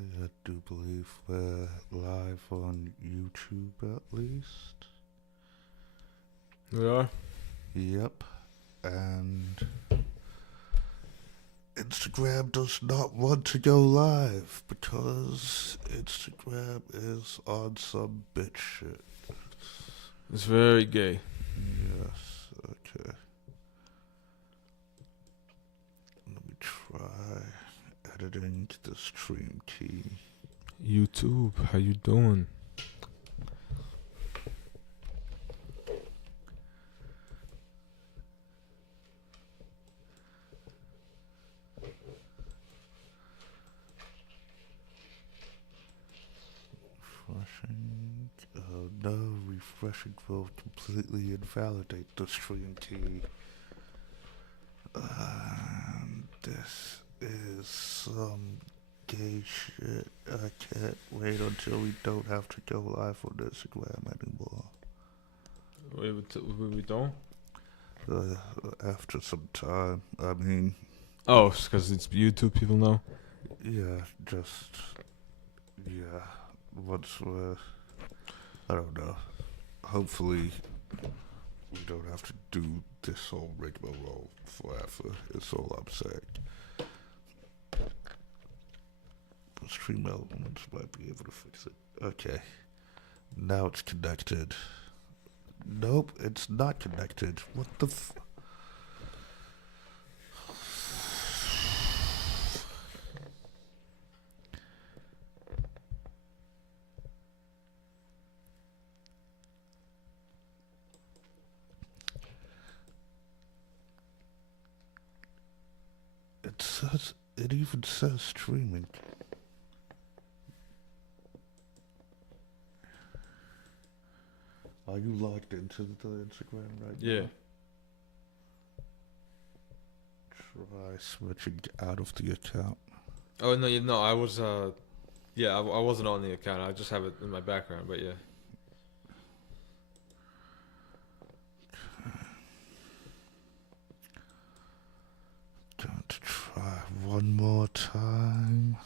I do believe we're live on YouTube at least. We are? Yep. And Instagram does not want to go live because Instagram is on some bitch shit. It's very gay. Yes, okay. Let me try editing the stream key. YouTube, how you doing? Refreshing. Oh no, refreshing will completely invalidate the stream key. This is some gay shit. I can't wait until we don't have to go live on Instagram anymore. We don't? After some time. I mean, Oh, because it's YouTube people now? yeah, yeah. Once we're, I don't know. Hopefully, we don't have to do this whole rigmarole forever. It's all I'm saying. But Stream Elements might be able to fix it. Okay. Now it's connected. Nope, it's not connected. What the f... It even says streaming. Are you logged into the Instagram right Yeah. now? Try switching out of the account. Oh, no, I was, I wasn't on the account. I just have it in my background, but yeah. Going to try one more time.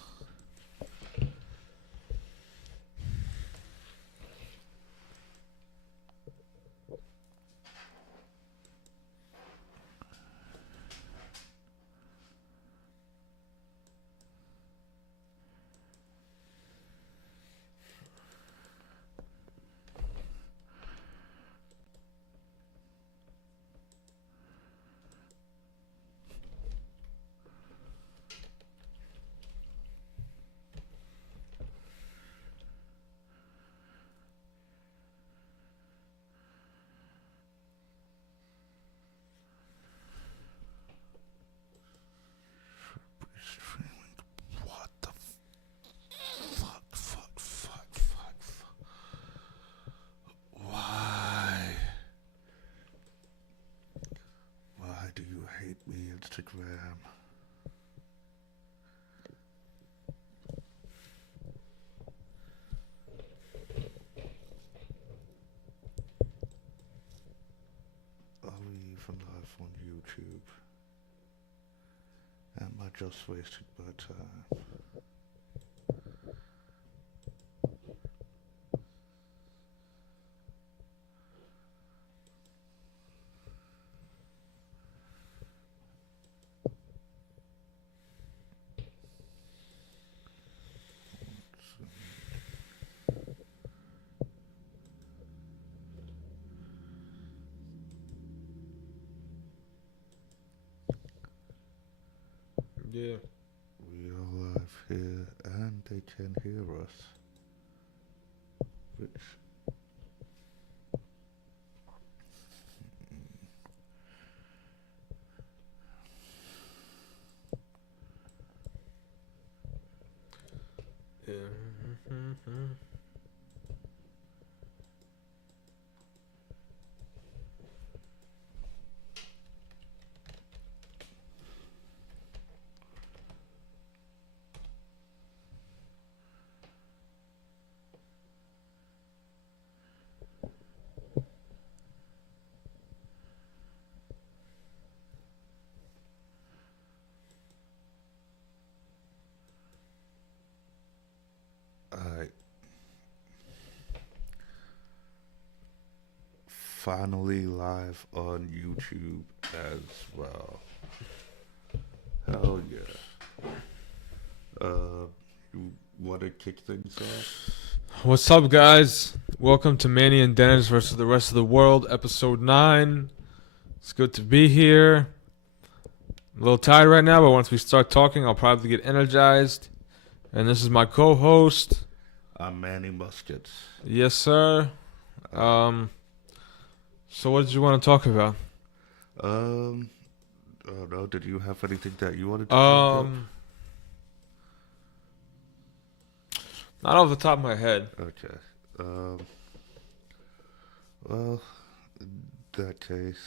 What the fuck. Why? Why do you hate me, Instagram? Are we even live on YouTube? Am I just wasting my time? Yeah. We are live here and they can hear us. Which... finally live on YouTube as well. Hell yeah. You want to kick things off? What's up, guys? Welcome to Manny and Dennis versus the rest of the world, episode 9. It's good to be here. I'm a little tired right now, but once we start talking, I'll probably get energized. And this is my co-host. I'm Manny Muskets. Yes, sir. So what did you want to talk about? I don't know. Did you have anything that you wanted to talk about? Not off the top of my head. Okay. Well, in that case,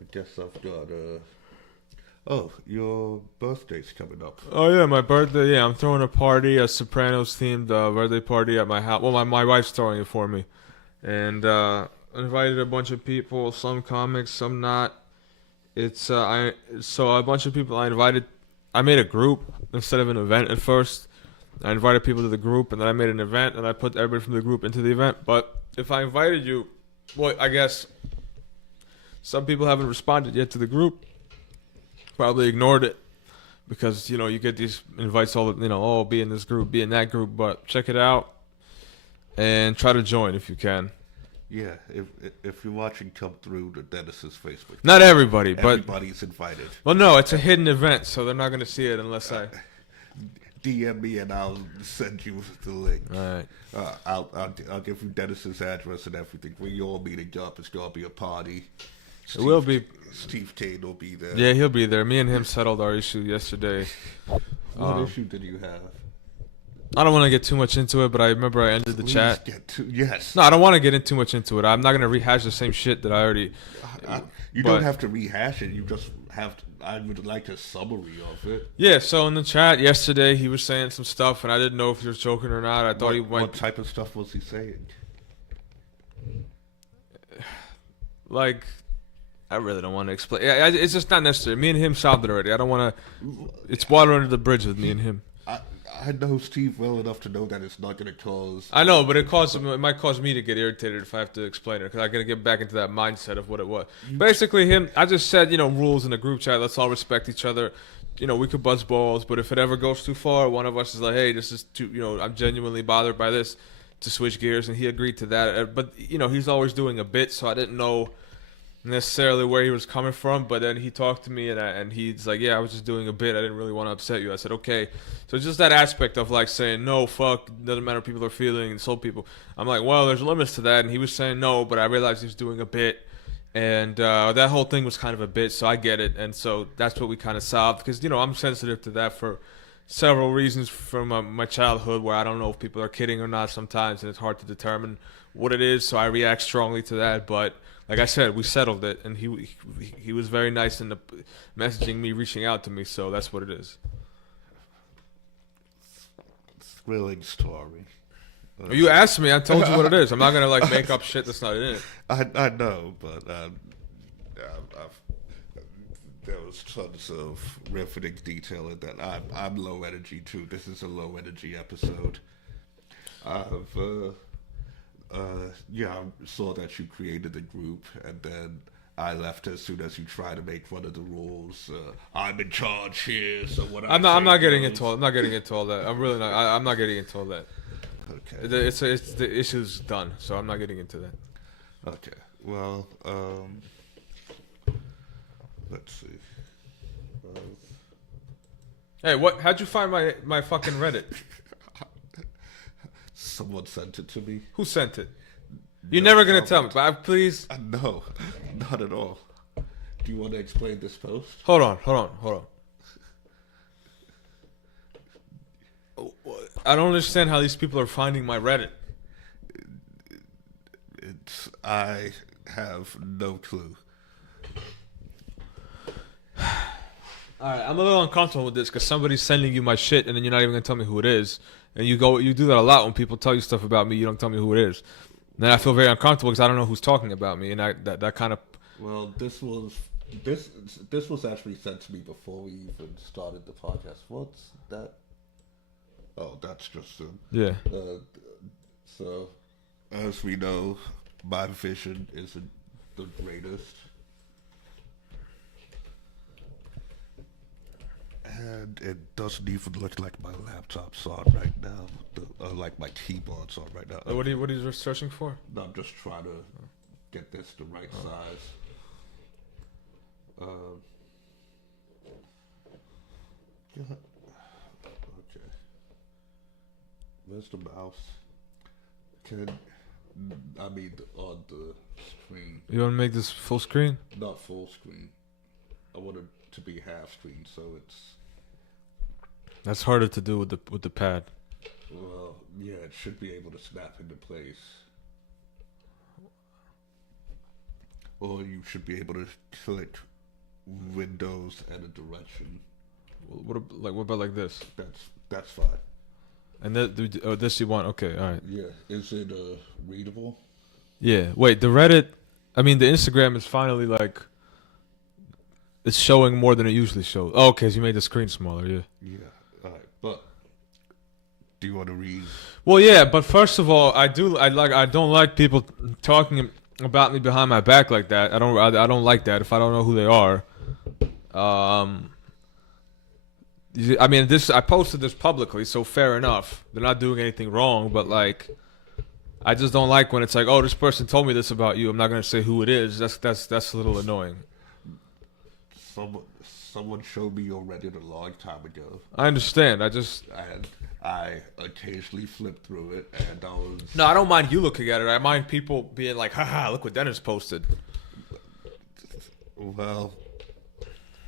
I guess I've got Oh, your birthday's coming up. Oh yeah, my birthday. Yeah, I'm throwing a party, a Sopranos themed birthday party at my house. Well, my wife's throwing it for me, and invited a bunch of people. Some comics, some not. It's a bunch of people I invited. I made a group instead of an event at first. I invited people to the group, and then I made an event, and I put everybody from the group into the event. But if I invited you, well, I guess some people haven't responded yet to the group. Probably ignored it because, you get these invites all the, oh, be in this group, be in that group. But check it out and try to join if you can. Yeah, if you're watching, come through to Dennis's Facebook. Not everybody, but everybody's invited. Well, no, it's a hidden event, so they're not going to see it unless I DM me and I'll send you the link. All right. I'll give you Dennis's address and everything. When you're all meeting up, it's gonna be a party. It will be. Steve Kane will be there. Yeah, he'll be there. Me and him settled our issue yesterday. What issue did you have? I don't want to get too much into it, but I remember I ended the chat. Yes. No, I don't want to get too much into it. I'm not going to rehash the same shit that I already... You don't have to rehash it. You just have to... I would like a summary of it. Yeah, so in the chat yesterday, he was saying some stuff, and I didn't know if he was joking or not. I thought he went... What type of stuff was he saying? Like... I really don't want to explain. It's just not necessary. Me and him solved it already. I don't want to... It's water under the bridge with me and him. I know Steve well enough to know that it's not going to cause... I know, but it might cause me to get irritated if I have to explain it, because I got to get back into that mindset of what it was. Basically, I just said, rules in the group chat. Let's all respect each other. We could buzz balls, but if it ever goes too far, one of us is like, hey, this is too, I'm genuinely bothered by this, to switch gears, and he agreed to that. But, he's always doing a bit, so I didn't know necessarily where he was coming from, but then he talked to me and he's like, yeah, I was just doing a bit, I didn't really want to upset you. I said, okay. So just that aspect of like saying no, fuck, doesn't matter, people are feeling, insult people. I'm like, well, there's limits to that. And he was saying no, but I realized he was doing a bit, and that whole thing was kind of a bit, so I get it. And so that's what we kind of solved, because I'm sensitive to that for several reasons from my childhood, where I don't know if people are kidding or not sometimes, and it's hard to determine what it is, so I react strongly to that. But like I said, we settled it, and he was very nice in the messaging me, reaching out to me, so that's what it is. Thrilling story. You asked me, I told you what it is. I'm not gonna like make up shit that's not in it. I know, but there was tons of riveting detail in that. I'm low energy too. This is a low energy episode. I saw that you created the group, and then I left as soon as you tried to make one of the rules. I'm in charge here, so what I'm not getting into all that. I'm really not. I'm not getting into all that. Okay. It's the issue's done, so I'm not getting into that. Okay. Well, let's see. Hey, what? How'd you find my fucking Reddit? Someone sent it to me. Who sent it? You're never gonna tell me, but please. No, not at all. Do you want to explain this post? Hold on. I don't understand how these people are finding my Reddit. I have no clue. Alright, I'm a little uncomfortable with this because somebody's sending you my shit and then you're not even gonna tell me who it is. And you do that a lot when people tell you stuff about me, you don't tell me who it is. And then I feel very uncomfortable because I don't know who's talking about me, and that kind of... Well, this was actually sent to me before we even started the podcast. What's that? Oh, that's just him. Yeah. So, as we know, my vision isn't the greatest. And it doesn't even look like my laptop's on right now. Like my keyboard's on right now. What are you searching for? I'm just trying to get this the right size. Yeah. Okay. Where's the mouse? On the screen. You want to make this full screen? Not full screen. I want it to be half screen, so it's. That's harder to do with the pad. Well, yeah, it should be able to snap into place. Or you should be able to click Windows and a direction. What about like this? That's fine. And this you want? Okay, all right. Yeah, is it readable? Yeah. Wait, the Instagram is finally like. It's showing more than it usually shows. Oh, okay, so you made the screen smaller. Yeah. Yeah. All right, but do you want to read? Well, yeah, but first of all, I don't like people talking about me behind my back like that. I don't like that if I don't know who they are. I mean, I posted this publicly, so fair enough. They're not doing anything wrong, but like, I just don't like when it's like, oh, this person told me this about you. I'm not gonna say who it is. That's a little annoying. Someone showed me your Reddit a long time ago. I understand. And I occasionally flip through it, and I was. No, I don't mind you looking at it. I mind people being like, haha, look what Dennis posted. Well,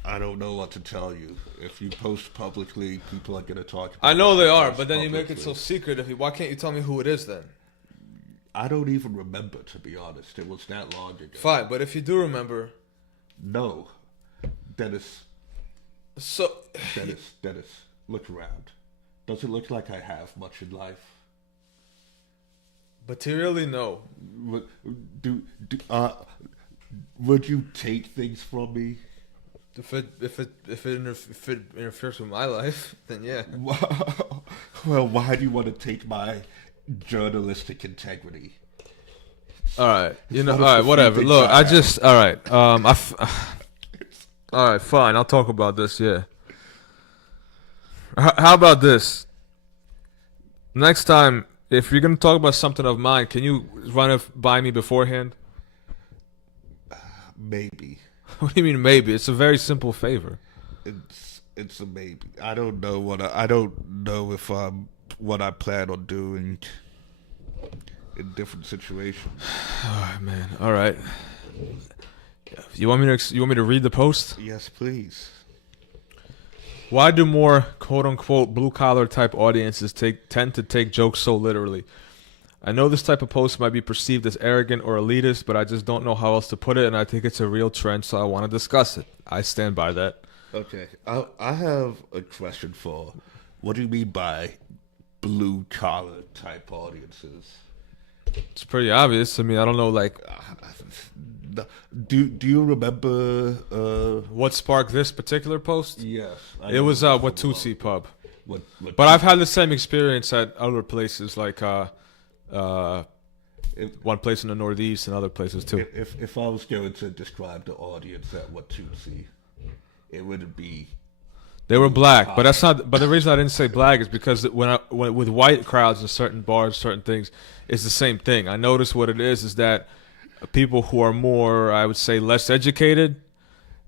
I don't know what to tell you. If you post publicly, people are gonna talk about I know they are, post but then you publicly. make it so secret. Why can't you tell me who it is then? I don't even remember, to be honest. It was that long ago. Fine, but if you do remember. No. Dennis, look around. Does it look like I have much in life? Materially, no. Would you take things from me? If it interferes with my life, then yeah. Well, why do you want to take my journalistic integrity? All right, all one of right, the few whatever. things Look, I have. all right. All right, fine. I'll talk about this. Yeah. How about this? Next time, if you're gonna talk about something of mine, can you run it by me beforehand? Maybe. What do you mean maybe? It's a very simple favor. It's a maybe. I don't know what I plan on doing in different situations. Oh man. All right. You want me to read the post? Yes, please. Why do more quote unquote blue collar type audiences tend to take jokes so literally? I know this type of post might be perceived as arrogant or elitist, but I just don't know how else to put it, and I think it's a real trend, so I want to discuss it. I stand by that. Okay, I have a question for. What do you mean by blue collar type audiences? It's pretty obvious. I mean, I don't know, like, do you remember? what sparked this particular post? Yes, It was Watusi Pub. What But I've had the same experience at other places, like one place in the Northeast and other places too. If I was going to describe the audience at Watusi, it would be. They were black, but that's not. But the reason I didn't say black is because when with white crowds in certain bars, certain things, it's the same thing. I noticed what it is that people who are more, I would say, less educated.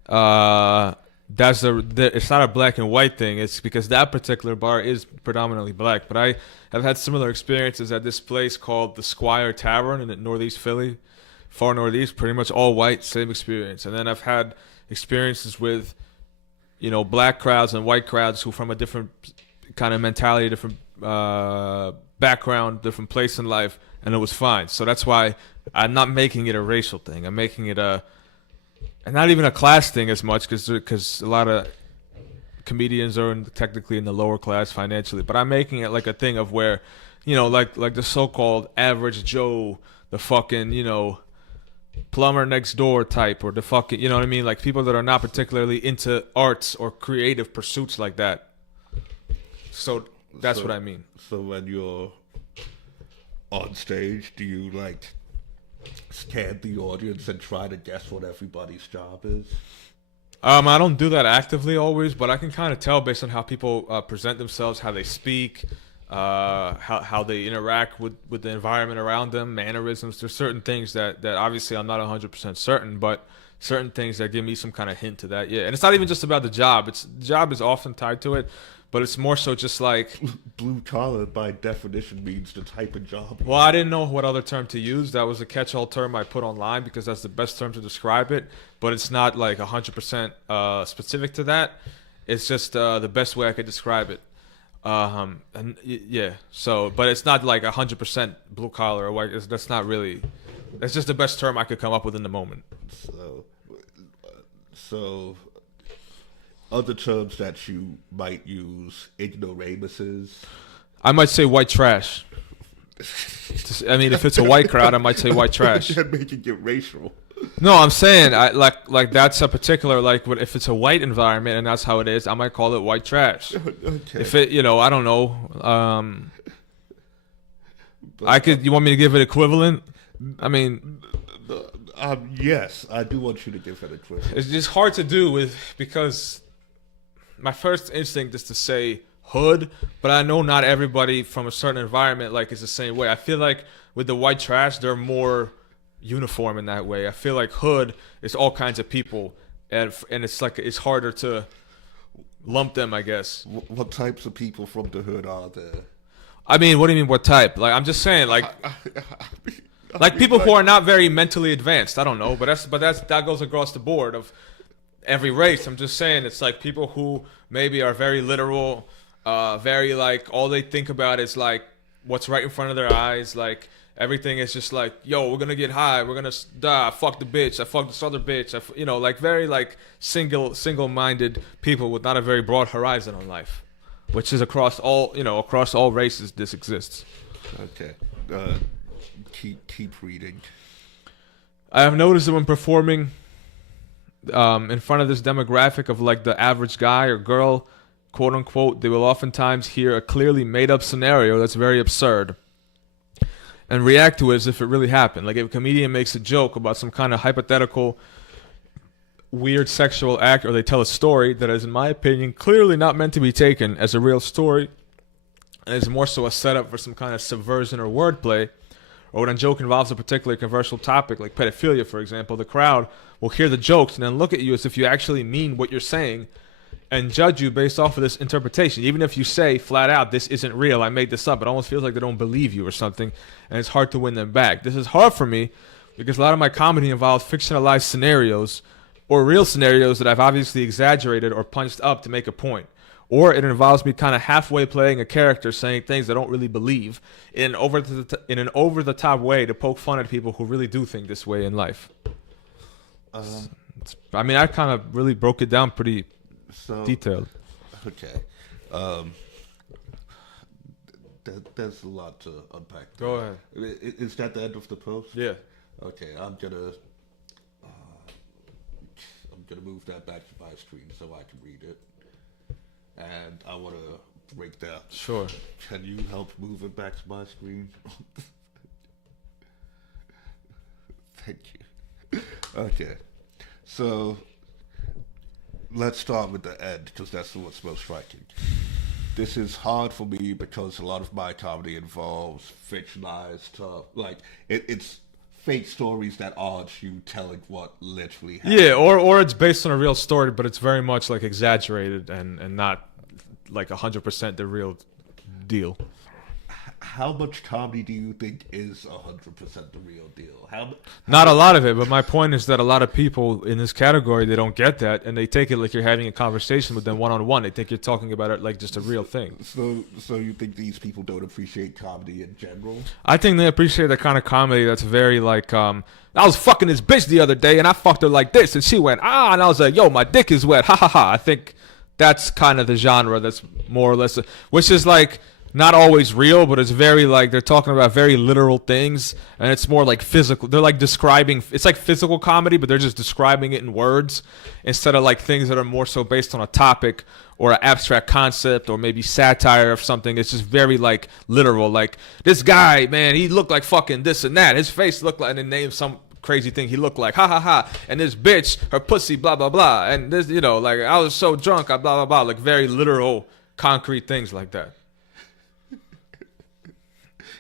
It's not a black and white thing. It's because that particular bar is predominantly black. But I have had similar experiences at this place called the Squire Tavern in Northeast Philly, far northeast, pretty much all white, same experience. And then I've had experiences with, black crowds and white crowds who from a different kind of mentality, different background, different place in life, and it was fine. So that's why I'm not making it a racial thing. I'm making it and not even a class thing as much, because a lot of comedians are technically in the lower class financially. But I'm making it like a thing of where, like the so-called average Joe, the fucking, plumber next door type, or the fucking, you know what I mean? Like people that are not particularly into arts or creative pursuits like that. So that's what I mean. So when you're on stage, do you scan the audience and try to guess what everybody's job is? I don't do that actively always, but I can kind of tell based on how people present themselves, how they speak, how they interact with the environment around them, mannerisms. There's certain things that obviously I'm not 100% certain, but certain things that give me some kind of hint to that. Yeah, and it's not even just about the job. The job is often tied to it, but it's more so just like Blue collar, by definition, means the type of job. well, I didn't know what other term to use. That was a catch-all term I put online because that's the best term to describe it. But it's not like 100% specific to that. It's just the best way I could describe it. Yeah. So, but it's not like 100% blue collar or white. That's not really. That's just the best term I could come up with in the moment. So other terms that you might use, ignoramuses. I might say white trash. I mean, if it's a white crowd, I might say white trash. You're making it racial. No, I'm saying I like that's a particular like if it's a white environment and that's how it is, I might call it white trash. Okay. If it, I don't know. I could. You want me to give it equivalent? I mean, yes, I do want you to give it a twist. it's just hard to do because my first instinct is to say hood, but I know not everybody from a certain environment like is the same way. I feel like with the white trash, they're more uniform in that way. I feel like hood is all kinds of people, and it's like it's harder to lump them, I guess. What types of people from the hood are there? I mean, what do you mean? What type? Like, I'm just saying, like, like people who are not very mentally advanced. I don't know, but that goes across the board of every race. I'm just saying, it's like people who maybe are very literal, very like all they think about is like what's right in front of their eyes. Like everything is just like, yo, we're gonna get high, we're gonna die, fuck the bitch, I fuck this other bitch, like very like single-minded people with not a very broad horizon on life. Which is across all races, this exists. Okay. Keep reading. I have noticed that when performing in front of this demographic of like the average guy or girl, quote unquote, they will oftentimes hear a clearly made up scenario that's very absurd and react to it as if it really happened. Like if a comedian makes a joke about some kind of hypothetical weird sexual act, or they tell a story that is, in my opinion, clearly not meant to be taken as a real story and is more so a setup for some kind of subversion or wordplay, or when a joke involves a particular controversial topic like pedophilia, for example, the crowd will hear the jokes and then look at you as if you actually mean what you're saying and judge you based off of this interpretation. Even if you say flat out, this isn't real, I made this up, it almost feels like they don't believe you or something, and it's hard to win them back. This is hard for me because a lot of my comedy involves fictionalized scenarios or real scenarios that I've obviously exaggerated or punched up to make a point. Or it involves me kind of halfway playing a character saying things I don't really believe in an over-the-top way to poke fun at people who really do think this way in life. I mean, I kind of really broke it down pretty detailed. Okay. There's a lot to unpack there. Go ahead. Is that the end of the post? Yeah. Okay, I'm gonna move that back to my screen so I can read it. And I want to break that. Sure. Can you help move it back to my screen? Thank you. Okay. So, let's start with the end, because that's what's most striking. This is hard for me because a lot of my comedy involves fictionalized stuff. Like, it's fake stories that aren't you telling what literally happened. Yeah, or it's based on a real story, but it's very much like exaggerated and not like 100% the real deal. How much comedy do you think is 100% the real deal? Not a lot of it, but my point is that a lot of people in this category, they don't get that, and they take it like you're having a conversation with them one-on-one. They think you're talking about it like just a real thing. So you think these people don't appreciate comedy in general? I think they appreciate the kind of comedy that's very like, I was fucking this bitch the other day, and I fucked her like this, and she went, and I was like, yo, my dick is wet, ha ha ha. I think that's kind of the genre that's more or less, which is like, not always real, but it's very like they're talking about very literal things, and it's more like physical. They're like describing. It's like physical comedy, but they're just describing it in words instead of like things that are more so based on a topic or an abstract concept or maybe satire of something. It's just very like literal. Like this guy, man, he looked like fucking this and that. His face looked like, and they name some crazy thing he looked like, ha ha ha, and this bitch, her pussy, blah blah blah, and this, you know, like I was so drunk, I blah blah blah, like very literal, concrete things like that.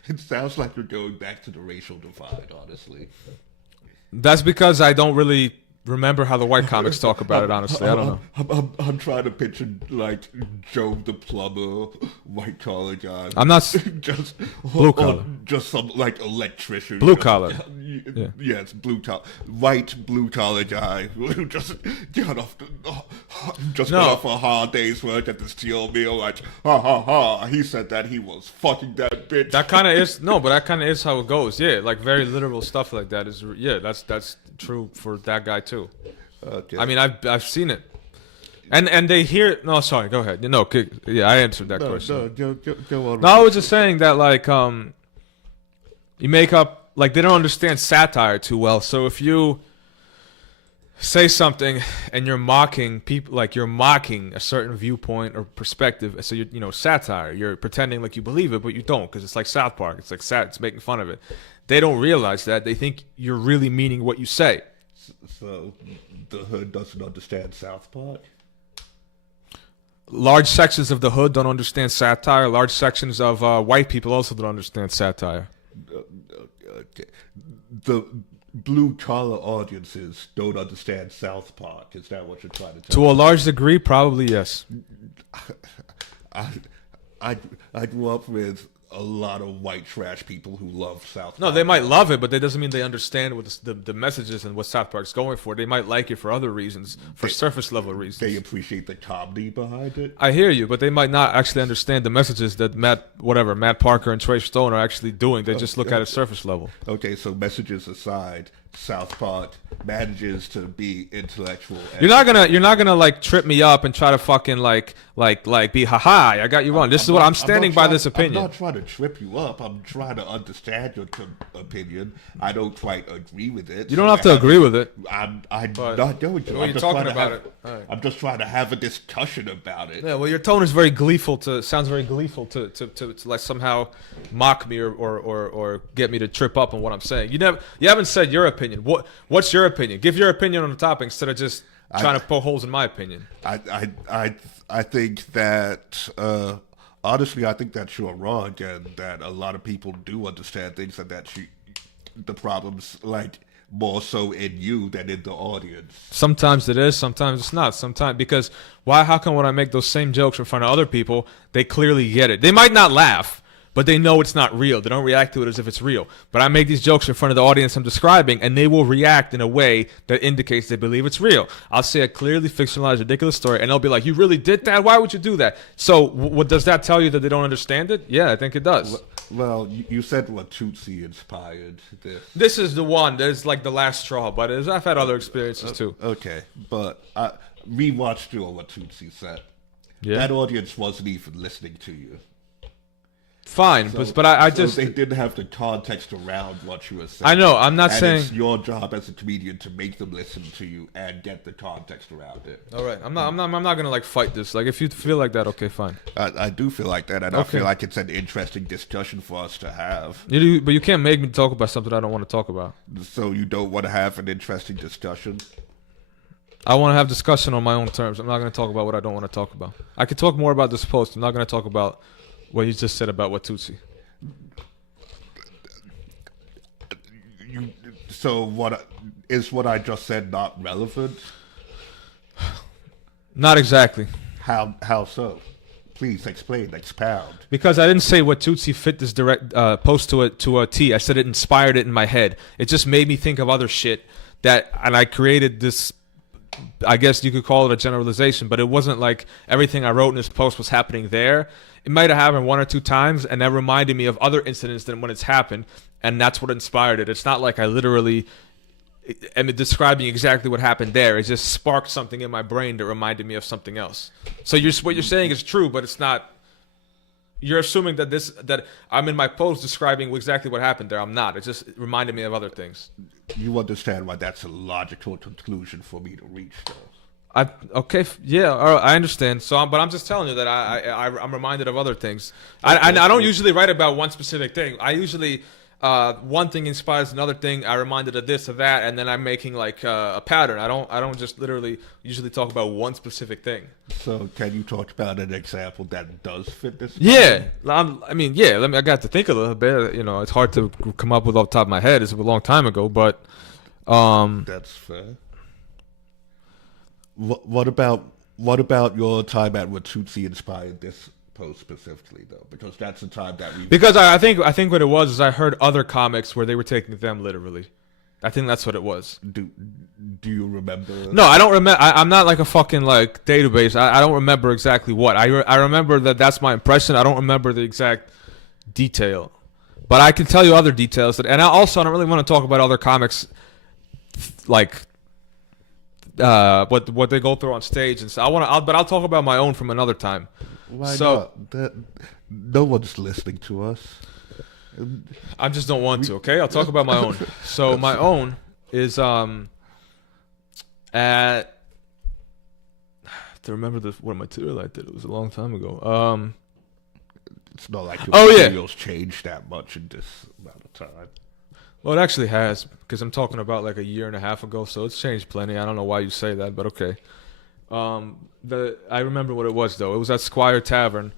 It sounds like you're going back to the racial divide, honestly. That's because I don't really remember how the white comics talk about it, honestly. I don't know. I'm trying to picture, like, Joe the plumber, white collar guy. I'm not just blue collar. Just some, like, electrician. Blue collar. Yeah. Yes, blue collar. White blue collar guy who just got off got off a hard day's work at the steel mill, like, ha ha ha. He said that he was fucking that bitch. That kind of is, no, but that kind of is how it goes. Yeah, like very literal stuff like that is, yeah, that's true for that guy too. Okay. I mean, I've seen it, and they hear. No, sorry, go ahead. No, yeah, I answered that question. No, go on. No, I was just saying that like you make up like they don't understand satire too well. So if you say something and you're mocking people, like you're mocking a certain viewpoint or perspective, so you know satire. You're pretending like you believe it, but you don't, because it's like South Park. It's like it's making fun of it. They don't realize that. They think you're really meaning what you say. So the hood doesn't understand South Park? Large sections of the hood don't understand satire. Large sections of white people also don't understand satire. Okay. The blue-collar audiences don't understand South Park. Is that what you're trying to tell me? To a large degree, probably yes. I grew up with a lot of white trash people who love South Park. No, they might love it, but that doesn't mean they understand what the messages and what South Park's going for. They might like it for other reasons, for surface level reasons. They appreciate the comedy behind it. I hear you, but they might not actually understand the messages that Matt Parker and Trey Stone are actually doing. They just look at it surface level. Okay, so messages aside, South Park manages to be intellectual. You're not gonna like trip me up and try to fucking like be haha. I got you wrong. This is what I'm standing by. This opinion. I'm not trying to trip you up. I'm trying to understand your opinion. I don't quite agree with it. You don't have to agree with it. I'm not going to. When you're talking about it, right. I'm just trying to have a discussion about it. Yeah, well, your tone is very gleeful. Sounds very gleeful to like somehow mock me or get me to trip up on what I'm saying. You haven't said your opinion. What's your opinion? Give your opinion on the topic instead of just trying to poke holes in my opinion. I think that honestly, I think that you're wrong, and that a lot of people do understand things, and that the problems like more so in you than in the audience. Sometimes it is, sometimes it's not. Sometimes because how come when I make those same jokes in front of other people, they clearly get it. They might not laugh, but they know it's not real. They don't react to it as if it's real. But I make these jokes in front of the audience I'm describing, and they will react in a way that indicates they believe it's real. I'll say a clearly fictionalized, ridiculous story, and they'll be like, you really did that? Why would you do that? So what does that tell you, that they don't understand it? Yeah, I think it does. Well, you said Tootsie inspired this. This is the one that is like the last straw, but I've had other experiences too. Okay, but I rewatched your Tootsie set. Yeah. That audience wasn't even listening to you. Fine, but I just... they didn't have the context around what you were saying. I know, I'm not saying... it's your job as a comedian to make them listen to you and get the context around it. All right, I'm not gonna like fight this. Like, if you feel like that, okay, fine. I do feel like that, and okay. I feel like it's an interesting discussion for us to have. You do, but you can't make me talk about something I don't want to talk about. So you don't want to have an interesting discussion? I want to have discussion on my own terms. I'm not going to talk about what I don't want to talk about. I could talk more about this post. I'm not going to talk about what you just said about Watusi. So what I just said not relevant? Not exactly. How so? Please explain, expound. Because I didn't say Watusi fit this direct post to a T. I said it inspired it in my head. It just made me think of other shit and I created this. I guess you could call it a generalization, but it wasn't like everything I wrote in this post was happening there. It might have happened one or two times, and that reminded me of other incidents than when it's happened, and that's what inspired it. It's not like I literally am describing exactly what happened there. It just sparked something in my brain that reminded me of something else. So what you're saying is true, but it's not. you're assuming that I'm in my post describing exactly what happened there. I'm not. It just reminded me of other things. You understand why that's a logical conclusion for me to reach, though. Yeah, all right, I understand. So, but I'm just telling you that I'm reminded of other things. I don't usually write about one specific thing. I usually one thing inspires another thing. I reminded of this or that, and then I'm making like a pattern. I don't just literally usually talk about one specific thing. So, can you talk about an example that does fit this? Yeah, I got to think a little bit. You know, it's hard to come up with off the top of my head. It's a long time ago, but that's fair. What about your time at Watutsi inspired this post specifically, though? Because that's the time that we. Because I think what it was is I heard other comics where they were taking them literally. I think that's what it was. Do you remember? No, I don't remember. I'm not like a fucking like database. I don't remember exactly what. I remember that's my impression. I don't remember the exact detail, but I can tell you other details. And I don't really want to talk about other comics, like. What they go through on stage and so but I'll talk about my own from another time. Why not? No one's listening to us. I just don't want to. Okay, I'll talk about my own. So my own is to remember what material I did. It was a long time ago. It's not like your materials changed that much in this amount of time. Well, it actually has, because I'm talking about like a year and a half ago, so it's changed plenty. I don't know why you say that, but okay. I remember what it was, though. It was at Squire Tavern,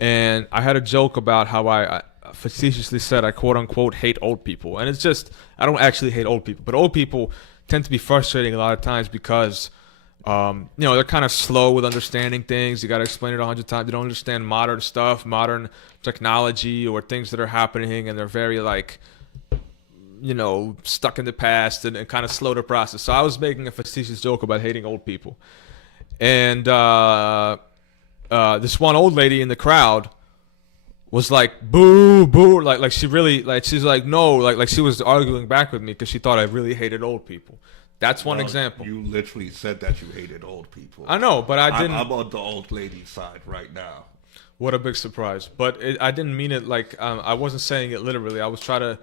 and I had a joke about how I facetiously said I quote-unquote hate old people. And it's just, I don't actually hate old people, but old people tend to be frustrating a lot of times because, they're kind of slow with understanding things. You got to explain it 100 times. They don't understand modern stuff, modern technology, or things that are happening, and they're very, like... stuck in the past and kind of slow to process. So I was making a facetious joke about hating old people. And this one old lady in the crowd was like, boo, boo. Like she really, like, she's like, no, like she was arguing back with me because she thought I really hated old people. That's one example. You literally said that you hated old people. I know, but I didn't. I'm on the old lady side right now. What a big surprise. But I didn't mean it like, I wasn't saying it literally. I was trying to,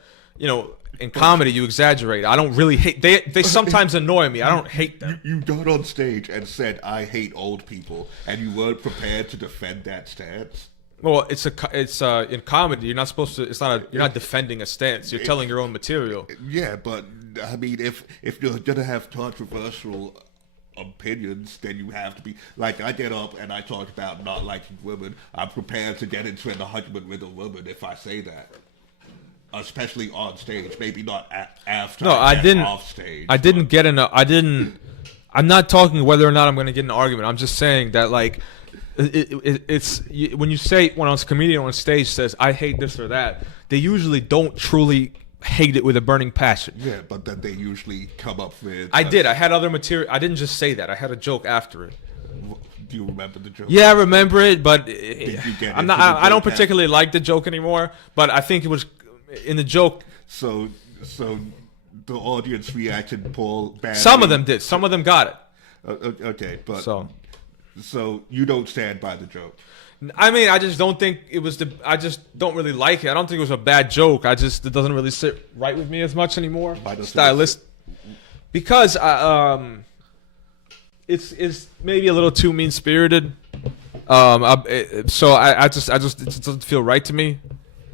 in comedy, you exaggerate. I don't really hate. They sometimes annoy me. I don't hate them. You got on stage and said, "I hate old people," and you weren't prepared to defend that stance. Well, it's in comedy. You're not supposed to. You're not defending a stance. You're telling your own material. Yeah, but I mean, if you're gonna have controversial opinions, then you have to be like, I get up and I talk about not liking women. I'm prepared to get into an argument with a woman if I say that. Especially on stage, maybe not after. No, I didn't. Off stage. I didn't get in. I'm not talking whether or not I'm going to get in an argument. I'm just saying that, like, it's when a comedian on stage says I hate this or that, they usually don't truly hate it with a burning passion. Yeah, but then they usually come up with. I had other material. I didn't just say that. I had a joke after it. Do you remember the joke? Yeah, I remember it, but I'm not. I don't particularly like the joke anymore. But I think it was. In the joke, so the audience reacted badly. Some of them did. Some of them got it. Okay, but so you don't stand by the joke. I mean, I just don't think it was I just don't really like it. I don't think it was a bad joke. It doesn't really sit right with me as much anymore. Stylist, because it's maybe a little too mean spirited. So I just it doesn't feel right to me.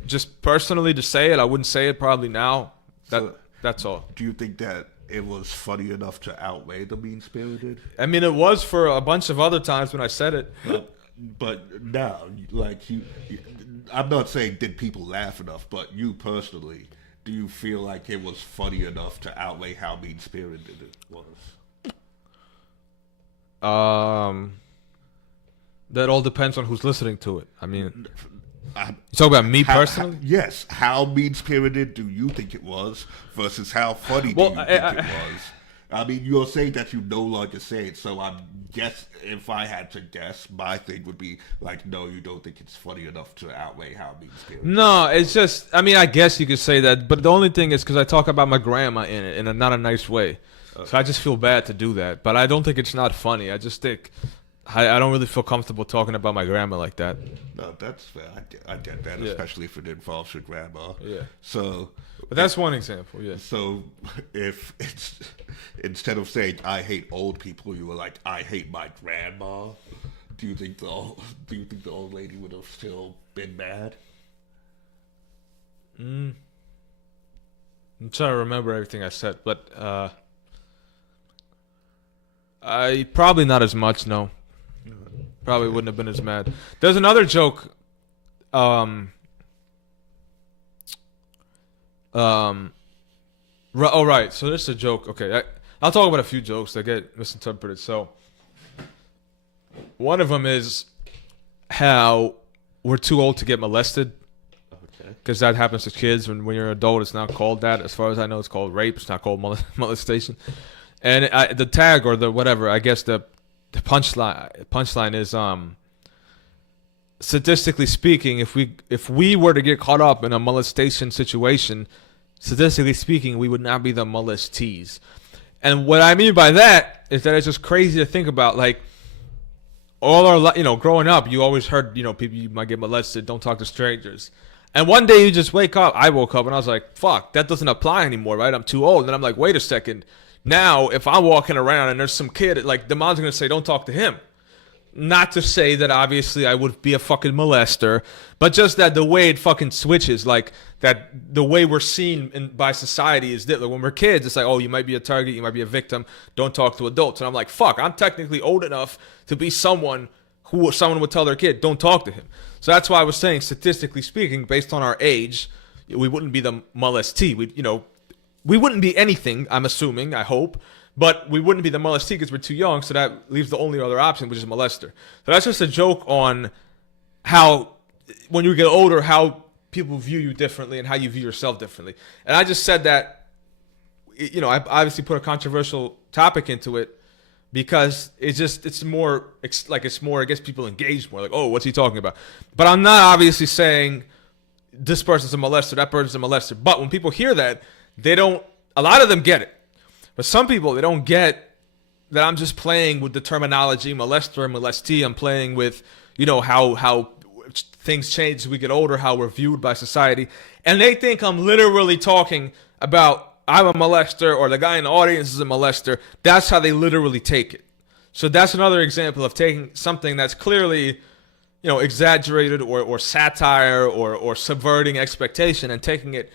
Just personally to say it, I wouldn't say it probably now. That's all. Do you think that it was funny enough to outweigh the mean-spirited? I mean, it was for a bunch of other times when I said it. But now, like, I'm not saying did people laugh enough, but you personally, do you feel like it was funny enough to outweigh how mean-spirited it was? That all depends on who's listening to it. I mean... You talk about me personally? Yes. How mean-spirited do you think it was versus how funny do you think it was? I mean, you're saying that you no longer say it, so if I had to guess, my thing would be like, no, you don't think it's funny enough to outweigh how mean-spirited. No, it's just, I mean, I guess you could say that, but the only thing is because I talk about my grandma in it in not a nice way. So I just feel bad to do that, but I don't think it's not funny. I just think... I don't really feel comfortable talking about my grandma like that. No, that's fair. I get that, Yeah. especially if it involves your grandma. Yeah. So, But that's one example, yeah. so if it's instead of saying I hate old people, you were like I hate my grandma. Do you think the old lady would have still been mad? I'm trying to remember everything I said, but I probably not as much, no. Probably wouldn't have been as mad. There's another joke. Oh right, so this is a joke. Okay, I'll talk about a few jokes that get misinterpreted. So one of them is how we're too old to get molested. Okay. Because that happens to kids. When you're an adult, it's not called that. As far as I know, it's called rape. It's not called molestation. And the tag or the whatever, I guess the punchline is statistically speaking, if we were to get caught up in a molestation situation, statistically speaking, we would not be the molestees. And what I mean by that is that it's just crazy to think about. Like all our, growing up, you always heard, people you might get molested. Don't talk to strangers. And one day you just wake up. I woke up and I was like, fuck, that doesn't apply anymore, right? I'm too old. And then I'm like, wait a second. Now, if I'm walking around and there's some kid, like the mom's going to say, don't talk to him. Not to say that obviously I would be a fucking molester, but just that the way it fucking switches, like that the way we're seen by society is different. When we're kids, it's like, oh, you might be a target, you might be a victim, don't talk to adults. And I'm like, fuck, I'm technically old enough to be someone would tell their kid, don't talk to him. So that's why I was saying, statistically speaking, based on our age, we wouldn't be the molestee. We wouldn't be anything, I'm assuming, I hope. But we wouldn't be the molestee because we're too young, so that leaves the only other option, which is molester. So that's just a joke on how, when you get older, how people view you differently and how you view yourself differently. And I just said that, I obviously put a controversial topic into it because it's more, it gets people engaged more. Like, oh, what's he talking about? But I'm not obviously saying this person's a molester, that person's a molester. But when people hear that, a lot of them get it. But some people, they don't get that I'm just playing with the terminology molester and molestee. I'm playing with, how things change as we get older, how we're viewed by society. And they think I'm literally talking about I'm a molester or the guy in the audience is a molester. That's how they literally take it. So that's another example of taking something that's clearly, exaggerated or satire or subverting expectation and taking it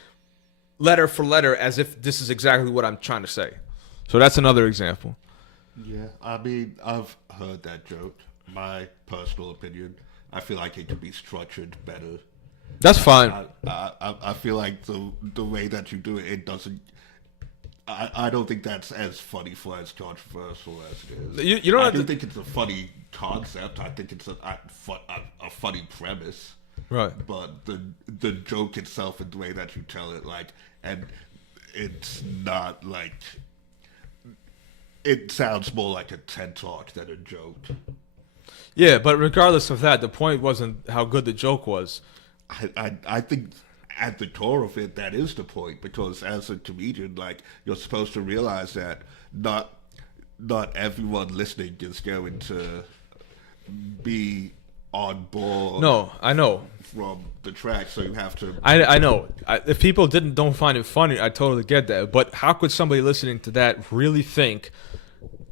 letter for letter as if this is exactly what I'm trying to say. So that's another example. Yeah, I mean, I've heard that joke. My personal opinion, I feel like it could be structured better. That's fine. I feel like the way that you do it, it doesn't. I don't think that's as funny for as controversial as it is. You don't I have do to, think it's a funny concept. I think it's a funny premise. right. But the joke itself and the way that you tell it, and it's not like. It sounds more like a TED Talk than a joke. Yeah, but regardless of that, the point wasn't how good the joke was. I think at the core of it, that is the point, because as a comedian, you're supposed to realize that not everyone listening is going to be on board. No, I know. From the track, so you have to. I know. If people don't find it funny, I totally get that. But how could somebody listening to that really think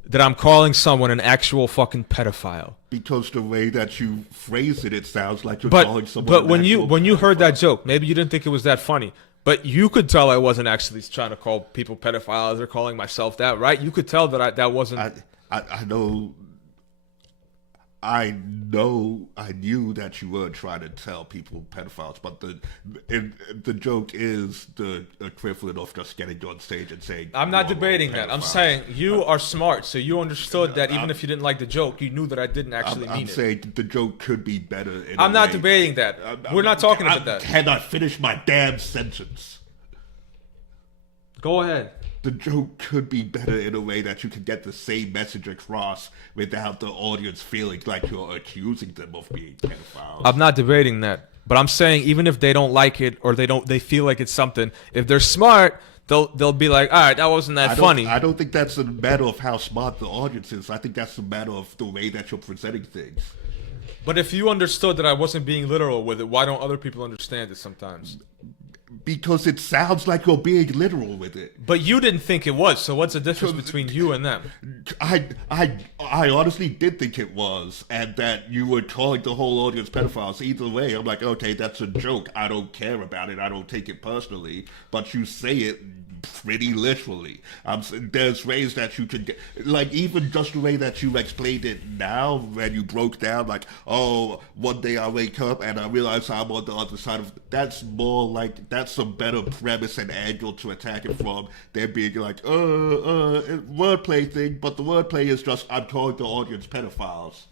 that I'm calling someone an actual fucking pedophile? Because the way that you phrase it, it sounds like you're calling someone. But when you heard that joke, maybe you didn't think it was that funny. But you could tell I wasn't actually trying to call people pedophiles or calling myself that, right? You could tell that that wasn't. I knew that you were trying to tell people pedophiles, but the joke is the equivalent of just getting on stage and saying. I'm not debating that. I'm saying you are smart, so you understood that even if you didn't like the joke, you knew that I didn't actually mean it. I'm saying the joke could be better. I'm not debating that. We're not talking about that. Can I finish my damn sentence? Go ahead. The joke could be better in a way that you can get the same message across without the audience feeling like you're accusing them of being pedophiles. I'm not debating that, but I'm saying even if they don't like it or they feel like it's something, if they're smart, they'll be like, all right, that wasn't that funny. I don't think that's a matter of how smart the audience is. I think that's a matter of the way that you're presenting things. But if you understood that I wasn't being literal with it, why don't other people understand it sometimes? Because it sounds like you're being literal with it. But you didn't think it was, so what's the difference between you and them? I honestly did think it was, and that you were calling the whole audience pedophiles. Either way, I'm like, okay, that's a joke. I don't care about it. I don't take it personally. But you say it pretty literally. There's ways that you could get, like, even just the way that you explained it now, when you broke down, like, oh, one day I wake up and I realize I'm on the other side of, that's more like, that's a better premise and angle to attack it from than being like, wordplay thing, but the wordplay is just, I'm calling the audience pedophiles.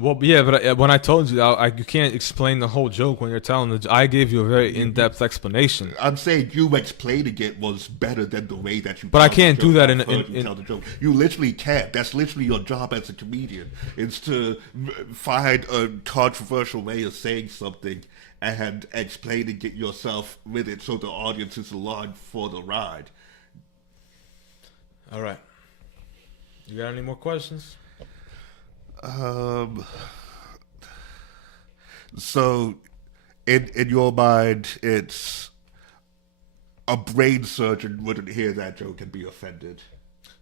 Well, yeah, but when I told you, you can't explain the whole joke when you're telling the. I gave you a very in-depth explanation. I'm saying you explaining it was better than the way that you. But I can't do that in tell the joke. You literally can't. That's literally your job as a comedian. Is to find a controversial way of saying something and explaining it yourself with it, so the audience is along for the ride. All right. You got any more questions? So, in your mind, it's a brain surgeon wouldn't hear that joke and be offended.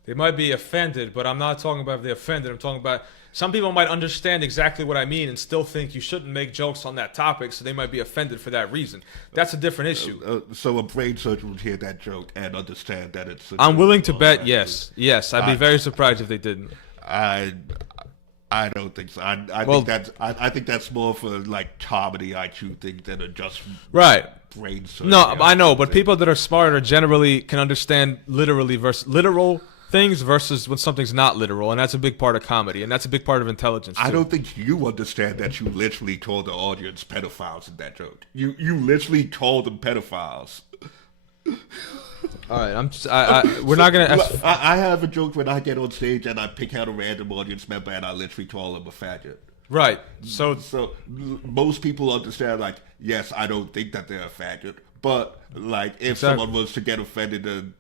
They might be offended, but I'm not talking about if they're offended. I'm talking about some people might understand exactly what I mean and still think you shouldn't make jokes on that topic, so they might be offended for that reason. That's a different issue. So a brain surgeon would hear that joke and understand that it's. I'm willing to bet yes. Yes, I'd be very surprised if they didn't. I don't think so. I think that's more for like comedy IQ thing than a just right brain surgery. No, I know, but people that are smarter generally can understand literally versus literal things versus when something's not literal, and that's a big part of comedy, and that's a big part of intelligence too. I don't think you understand that you literally called the audience pedophiles in that joke. You literally called them pedophiles. All right, we're not gonna. I have a joke when I get on stage and I pick out a random audience member and I literally call them a faggot. Right. So most people understand, like, yes, I don't think that they're a faggot, but like if someone was to get offended and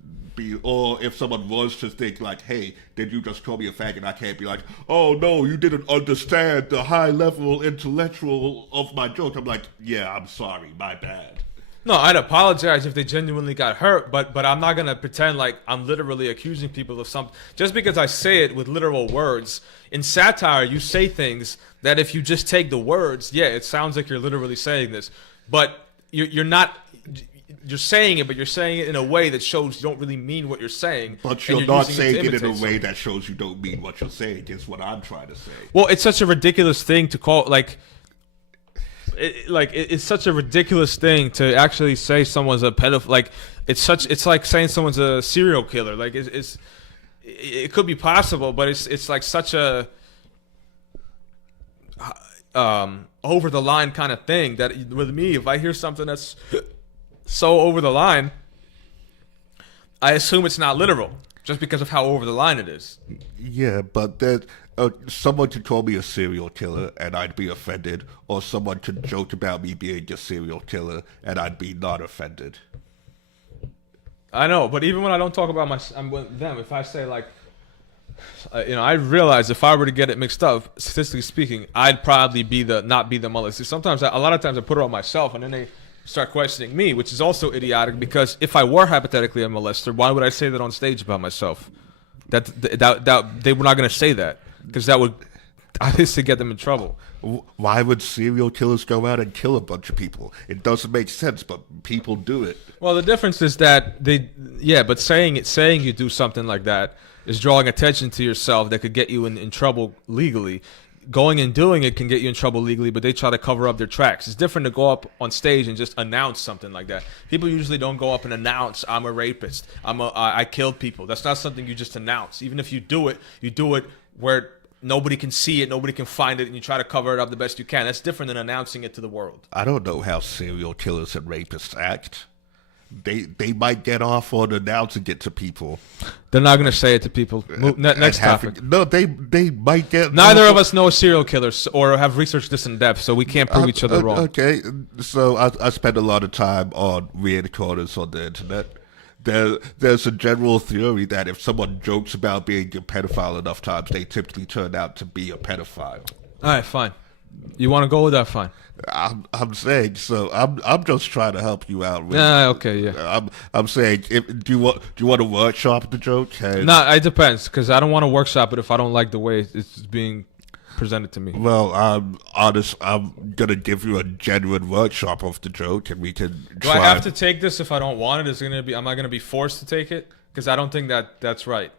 or if someone was to think like, hey, did you just call me a faggot? I can't be like, oh no, you didn't understand the high level intellectual of my joke. I'm like, yeah, I'm sorry, my bad. No, I'd apologize if they genuinely got hurt, but I'm not going to pretend like I'm literally accusing people of something. Just because I say it with literal words. In satire, you say things that if you just take the words, yeah, it sounds like you're literally saying this. But you're not... You're saying it, but you're saying it in a way that shows you don't really mean what you're saying. But you're not saying it in a way that shows you don't mean what you're saying, is what I'm trying to say. Well, it's such a ridiculous thing to call... It's such a ridiculous thing to actually say someone's a pedophile. Like it's like saying someone's a serial killer. Like it could be possible, but it's like such a over the line kind of thing that with me, if I hear something that's so over the line, I assume it's not literal just because of how over the line it is. Yeah, but that. Someone could call me a serial killer and I'd be offended, or someone could joke about me being a serial killer and I'd be not offended. I know, but even when I don't talk about them, if I say like, I realize if I were to get it mixed up, statistically speaking, I'd probably not be the molester. Sometimes, a lot of times I put it on myself and then they start questioning me, which is also idiotic because if I were hypothetically a molester, why would I say that on stage about myself? That they were not going to say that. Because that would obviously get them in trouble. Why would serial killers go out and kill a bunch of people? It doesn't make sense, but people do it. Well, the difference is that but saying you do something like that is drawing attention to yourself that could get you in trouble legally. Going and doing it can get you in trouble legally, but they try to cover up their tracks. It's different to go up on stage and just announce something like that. People usually don't go up and announce, I'm a rapist, I killed people. That's not something you just announce. Even if you do it where nobody can see it, nobody can find it, and you try to cover it up the best you can. That's different than announcing it to the world. I don't know how serial killers and rapists act. they might get off on announcing it to people. They're not gonna say it to people. Next topic. No, they might get. Neither of us know serial killers or have researched this in depth, so we can't prove each other wrong. Okay, so I spend a lot of time on weird corners on the internet. There's a general theory that if someone jokes about being a pedophile enough times, they typically turn out to be a pedophile. All right, fine. You want to go with that? Fine. I'm saying so. I'm just trying to help you out. With, okay, yeah. I'm saying, do you want to workshop the joke? No, it depends because I don't want to workshop it if I don't like the way it's being presented to me. Well, I'm honest. I'm gonna give you a genuine workshop of the joke, and we can. Do I have to take this if I don't want it? Am I gonna be forced to take it? Because I don't think that's right.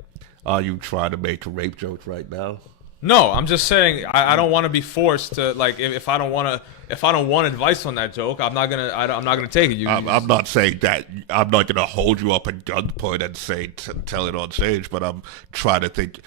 Are you trying to make a rape joke right now? No, I'm just saying I don't want to be forced to like if I don't want advice on that joke, I'm not gonna take it. I'm not saying that. I'm not gonna hold you up at gunpoint and say tell it on stage, but I'm trying to think.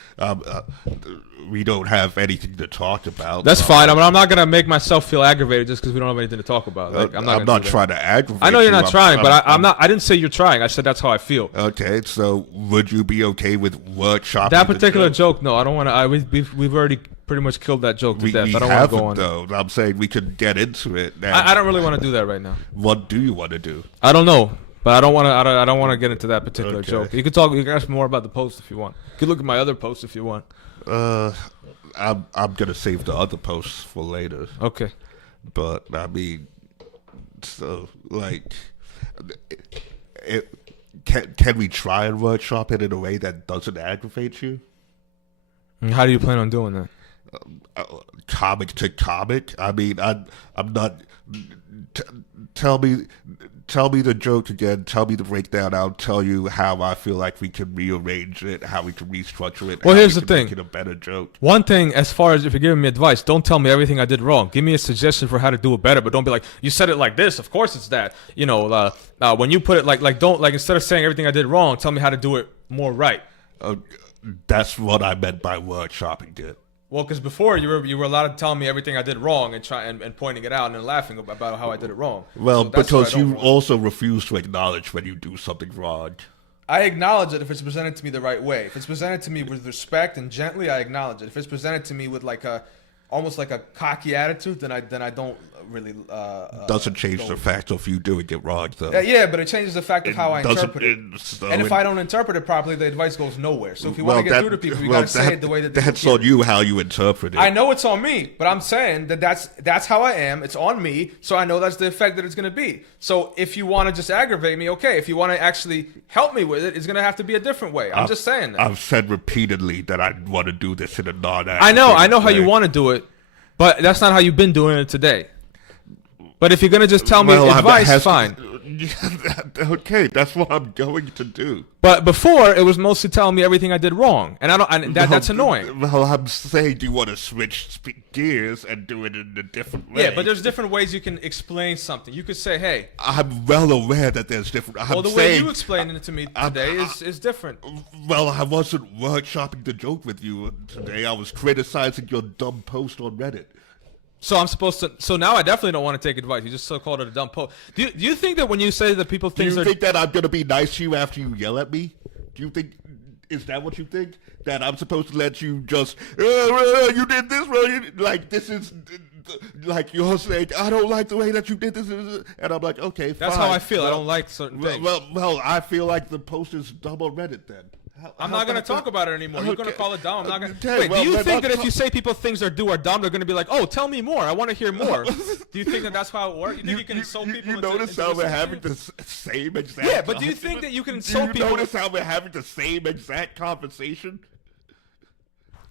We don't have anything to talk about. That's fine. I'm not gonna make myself feel aggravated just because we don't have anything to talk about. Like, I'm not trying to aggravate. I know you're not trying, but I'm not. I didn't say you're trying. I said that's how I feel. Okay, so would you be okay with workshopping that particular joke? No, I don't want to. We've already pretty much killed that joke to death. I don't want to go on. Though. I'm saying we could get into it. I don't really want to do that right now. What do you want to do? I don't know, but I don't want to. I don't want to get into that particular joke. You can talk. You can ask me more about the post if you want. You can look at my other posts if you want. I'm gonna save the other posts for later. Okay. But I mean, so like, can we try and workshop it in a way that doesn't aggravate you? How do you plan on doing that? Comic to comic. I mean, I'm not. Tell me the joke again. Tell me the breakdown. I'll tell you how I feel like we can rearrange it, how we can restructure it. Well, here's the thing. Make it a better joke. One thing, as far as if you're giving me advice, don't tell me everything I did wrong. Give me a suggestion for how to do it better, but don't be like, you said it like this. Of course it's that. You know, when you put it like instead of saying everything I did wrong, tell me how to do it more right. That's what I meant by workshopping it. Well, because before you were allowed to tell me everything I did wrong and pointing it out and then laughing about how I did it wrong. Well, so because you also refuse to acknowledge when you do something wrong. I acknowledge it if it's presented to me the right way. If it's presented to me with respect and gently, I acknowledge it. If it's presented to me with almost like a cocky attitude, then I don't really. Doesn't change the fact of you doing it wrong, though. Yeah, but it changes the fact of how I interpret it. And if I don't interpret it properly, the advice goes nowhere. So if you want to get through to people, you got to say it the way that they that's on you how you interpret it. I know it's on me, but I'm saying that's how I am. It's on me, so I know that's the effect that it's going to be. So if you want to just aggravate me, okay. If you want to actually help me with it, it's going to have to be a different way. I'm just saying that. I've said repeatedly that I want to do this in a I know how you want to do it, but that's not how you've been doing it today. But if you're gonna just tell me advice, fine. Okay, that's what I'm going to do. But before, it was mostly telling me everything I did wrong, and that's annoying. Well, I'm saying, do you want to switch gears and do it in a different way? Yeah, but there's different ways you can explain something. You could say, "Hey." I'm well aware that there's different. The way you explained it to me today is different. Well, I wasn't workshopping the joke with you today. I was criticizing your dumb post on Reddit. So I'm supposed to. So now I definitely don't want to take advice. You just called it a dumb post. Do you think that when you say that people think? Do you think that I'm gonna be nice to you after you yell at me? Do you think? Is that what you think? That I'm supposed to let you just? You did this wrong. Like this is. Like you're saying, I don't like the way that you did this, and I'm like, okay, that's fine. how I feel. I don't like certain things. Well, I feel like the post is dumb on Reddit then. I'm not going to talk about it anymore. You're going to call it dumb. I'm not going to. Wait, do you think that if you say people things are dumb, they're going to be like, oh, tell me more. I want to hear more. Do you think that that's how it works? You think you can insult people? You notice how we're having the same exact. Yeah, but do you think that you can insult people? You notice how we're having the same exact conversation?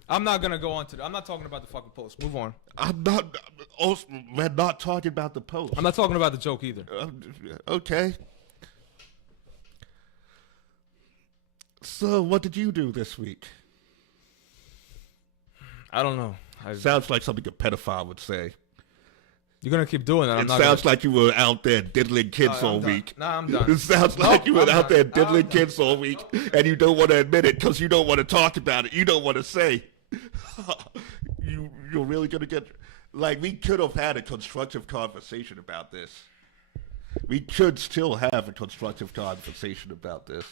I'm not going to go on to that. I'm not talking about the fucking post. Move on. We're not talking about the post. I'm not talking about the joke either. Okay. So, what did you do this week? I don't know. Sounds like something a pedophile would say. You're going to keep doing that. It sounds like you were out there diddling kids all week. Nah, I'm done. It sounds like you were out there diddling kids all week, and you don't want to admit it because you don't want to talk about it. You don't want to say. You're really going to get... Like, we could have had a constructive conversation about this. We should still have a constructive conversation about this.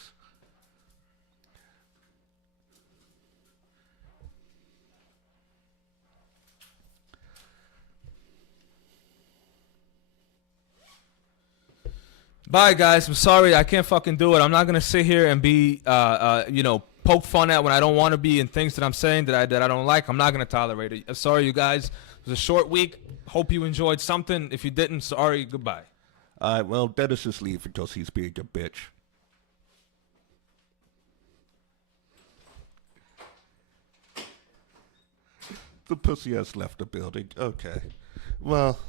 Bye, guys. I'm sorry. I can't fucking do it. I'm not gonna sit here and be, poke fun at when I don't want to be and things that I'm saying that I don't like. I'm not gonna tolerate it. I'm sorry, you guys. It was a short week. Hope you enjoyed something. If you didn't, sorry. Goodbye. Well, Dennis is leaving because he's being a bitch. The pussy has left the building. Okay. Well,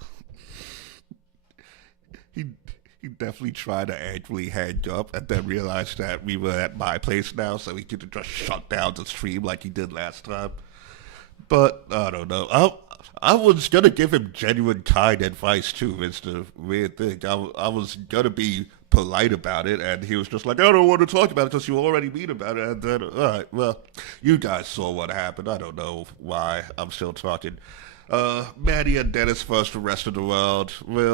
he definitely tried to angrily hang up and then realized that we were at my place now, so he could just shut down the stream like he did last time. But, I don't know. I was going to give him genuine kind advice, too. It's the weird thing. I was going to be polite about it, and he was just like, I don't want to talk about it because you already mean about it. And then, all right, well, you guys saw what happened. I don't know why I'm still talking. Maddie and Dennis versus the rest of the world. Well,